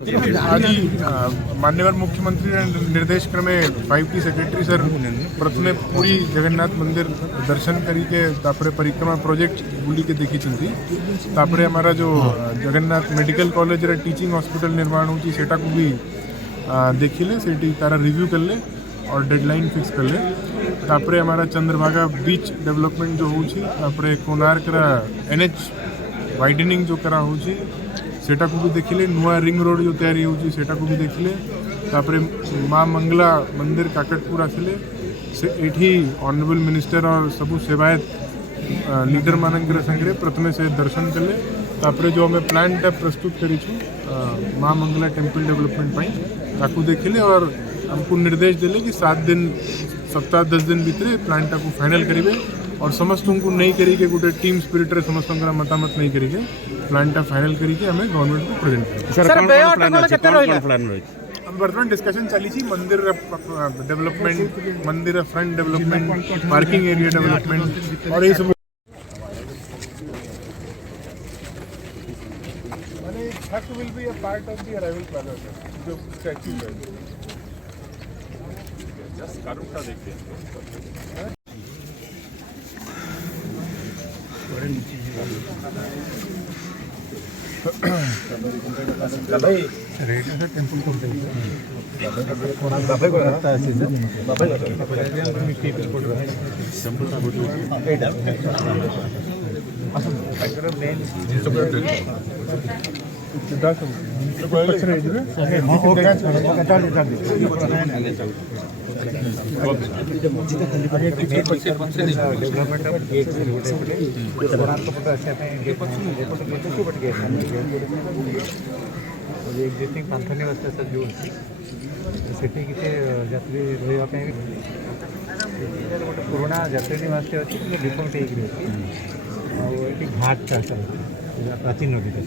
आज माननीय मुख्यमंत्री निर्देश क्रमे 5T सेक्रेटरी सर प्रथमे पूरी जगन्नाथ मंदिर दर्शन करिके तापरे परिक्रमा प्रोजेक्ट बुली के देखी तापरे हमारा जो जगन्नाथ मेडिकल कॉलेज रे टीचिंग हॉस्पिटल निर्माण होची सेटा को भी देखिले सेठी तारा रिव्यू करले और डेडलाइन फिक्स करले तापरे हमारा चंद्रभागा बीच डेवलपमेंट जो होची तापरे कोणार्क रा NH वाइडनिंग जो करा होची सेटा को भी देखिले नुआ रिंग रोड जो तैयारी होची सेटा को भी देखिले तापरे माँ मंगला मंदिर काकटपुर आसिले से एठी ऑनरेबल मिनिस्टर और सबू सेवायत लीडर मानकर संगे प्रथमे से दर्शन कले तापरे जो हमें प्लान टा प्रस्तुत करी माँ मंगला टेम्पल डेवलपमेंट पाई ताकू देखिले और हमको निर्देश दिले कि 7 दिन सप्ताह 10 दिन भीतर प्लान टा को फाइनल करेंगे और समस्त को नहीं करिके गोटे टीम स्पिरिट रे समस्त मतामत नहीं करिके प्लान टा फाइनल करिके हमें गवर्नमेंट को प्रेजेंट करेंगे। सर प्लान अब वर्तमान डिस्कशन चली मंदिर डेवलपमेंट मंदिर front development parking area development और ये सब will be a part of the arrival palace जो स्टैच्यू है जस्ट कारूटा देखते हैं टेम्पल को एक्जिस्टिंग पांथनी व्यवस्था सर जो सेठी किसी यात्री रही गोटे पुराना यात्री निवास अच्छी डिफेक्ट होती घाट प्राचीन नदी तो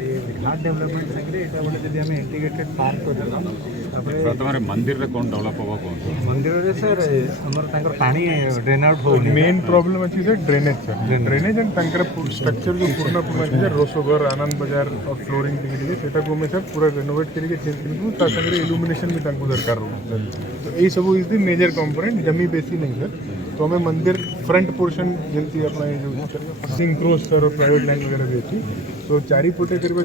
ये घाट डेवलपमेंट संगे ये गोटे जब आम इंटीग्रेटेड पार्क कर मंदिर रे कौन डेवलप होगा कौन मंदिर रे सर हमर पानी ड्रेन आउट हो मेन प्रॉब्लम अच्छी sir drainage drainage and structure जो पूर्ण रोसोगर आनंद बाजार और फ्लोरिंग टिके सेटा को मैं सर पूरा रेनोवेट करके चेंज कर इल्यूमिनेशन भी दरकार हो तो ये सब इज द मेजर कंपोनेंट जमी बेसी नहीं सर तो हमें मंदिर फ्रंट पोर्शन जल्दी अपना जो सिंक्रोस सर और प्राइवेट लाइन वगैरह भी अच्छी तो 4 फुटे करवा